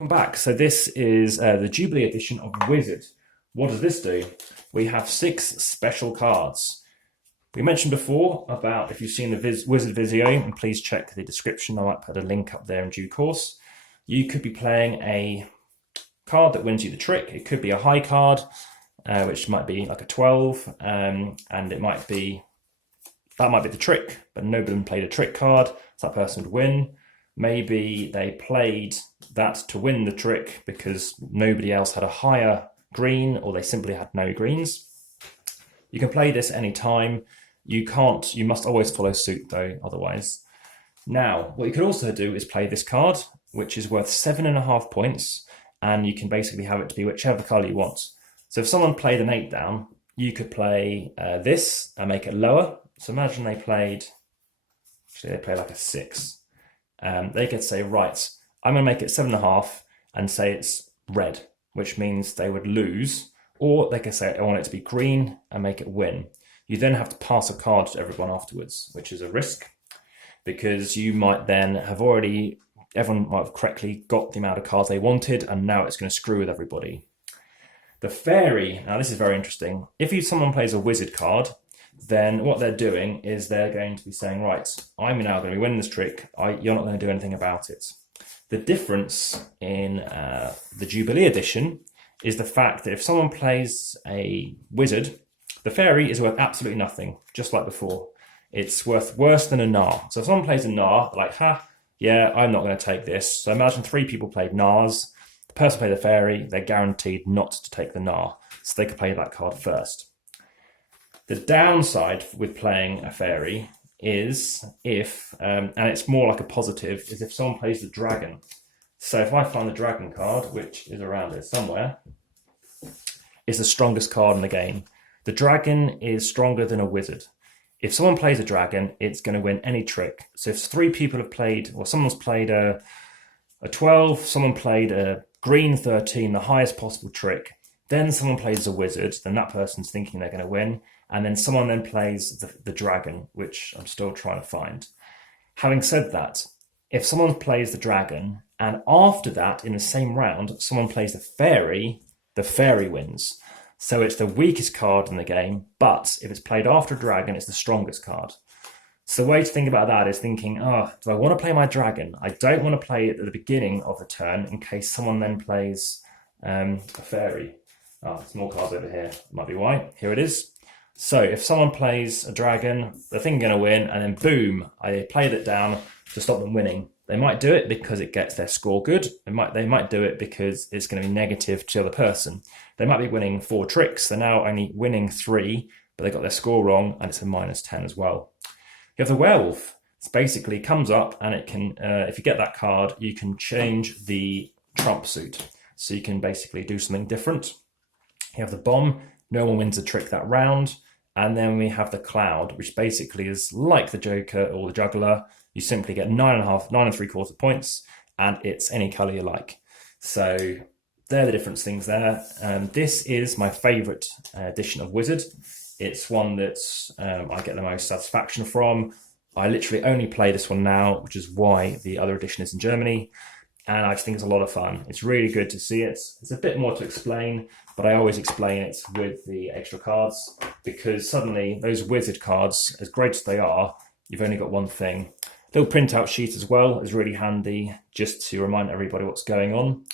Welcome back. So this is the Jubilee edition of Wizard. What does this do? We have 6 special cards. We mentioned before about if you've seen the Wizard video, and please check the description, I might put a link up there in due course. You could be playing a card that wins you the trick. It could be a high card, which might be like a 12, and it might be, that might be the trick, but nobody played a trick card, so that person would win. Maybe they played that to win the trick because nobody else had a higher green, or they simply had no greens. You can play this any time. You must always follow suit though, otherwise. Now, what you could also do is play this card, which is worth 7.5 points, and you can basically have it to be whichever colour you want. So if someone played an 8 down, you could play this and make it lower. So imagine they played like a 6. They could say, right, I'm going to make it 7.5 and say it's red, which means they would lose. Or they could say, I want it to be green and make it win. You then have to pass a card to everyone afterwards, which is a risk, because you might then have everyone might have correctly got the amount of cards they wanted, and now it's going to screw with everybody. The fairy, now this is very interesting. If someone plays a wizard card, then what they're doing is they're going to be saying, right, I'm now going to be winning this trick. You're not going to do anything about it. The difference in the Jubilee edition is the fact that if someone plays a wizard, the fairy is worth absolutely nothing, just like before. It's worth worse than a Nar. So if someone plays a Nar, like, yeah, I'm not going to take this. So imagine 3 people played Nars. The person played the fairy, they're guaranteed not to take the Nar. So they could play that card first. The downside with playing a fairy is if, and it's more like a positive, is if someone plays the dragon. So if I find the dragon card, which is around here somewhere, is the strongest card in the game. The dragon is stronger than a wizard. If someone plays a dragon, it's going to win any trick. So if 3 people have played, or someone's played a 12, someone played a green 13, the highest possible trick, then someone plays a wizard, then that person's thinking they're going to win. And then someone then plays the dragon, which I'm still trying to find. Having said that, if someone plays the dragon, and after that, in the same round, someone plays the fairy wins. So it's the weakest card in the game, but if it's played after a dragon, it's the strongest card. So the way to think about that is thinking, do I want to play my dragon? I don't want to play it at the beginning of the turn in case someone then plays a fairy. There's more cards over here. Might be why. Here it is. So if someone plays a dragon, they're thinking going to win, and then boom, I played it down to stop them winning. They might do it because it gets their score good. They might do it because it's going to be negative to the other person. They might be winning 4 tricks. They're now only winning 3, but they got their score wrong, and it's a -10 as well. You have the werewolf. It basically comes up, and it can, if you get that card, you can change the trump suit. So you can basically do something different. You have the bomb. No one wins a trick that round. And then we have the cloud, which basically is like the Joker or the juggler. You simply get 9 3/4 points, and it's any color you like. So they're the different things there. This is my favorite edition of Wizard. It's one that I get the most satisfaction from. I literally only play this one now, which is why the other edition is in Germany. And I just think it's a lot of fun. It's really good to see it. It's a bit more to explain, but I always explain it with the extra cards, because suddenly those wizard cards, as great as they are, you've only got one thing. Little printout sheet as well is really handy, just to remind everybody what's going on.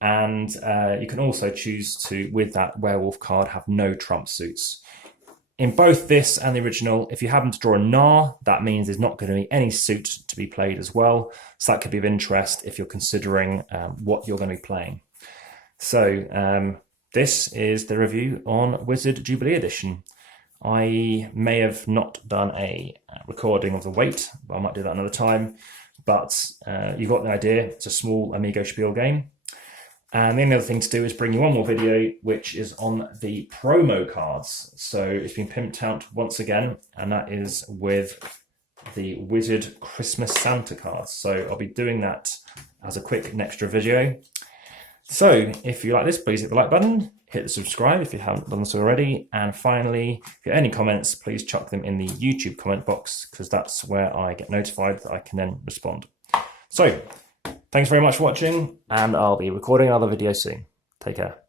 And you can also choose to, with that werewolf card, have no trump suits. In both this and the original, if you happen to draw a Nar, that means there's not going to be any suit to be played as well. So that could be of interest if you're considering what you're going to be playing. So this is the review on Wizard Jubilee Edition. I may have not done a recording of the weight, but I might do that another time. But you got the idea. It's a small Amigo Spiele game. And the only other thing to do is bring you one more video, which is on the promo cards. So it's been pimped out once again, and that is with the Wizard Christmas Santa cards. So I'll be doing that as a quick extra video. So if you like this, please hit the like button, hit the subscribe if you haven't done so already. And finally, if you have any comments, please chuck them in the YouTube comment box, because that's where I get notified that I can then respond. So Thanks very much for watching, and I'll be recording another video soon. Take care.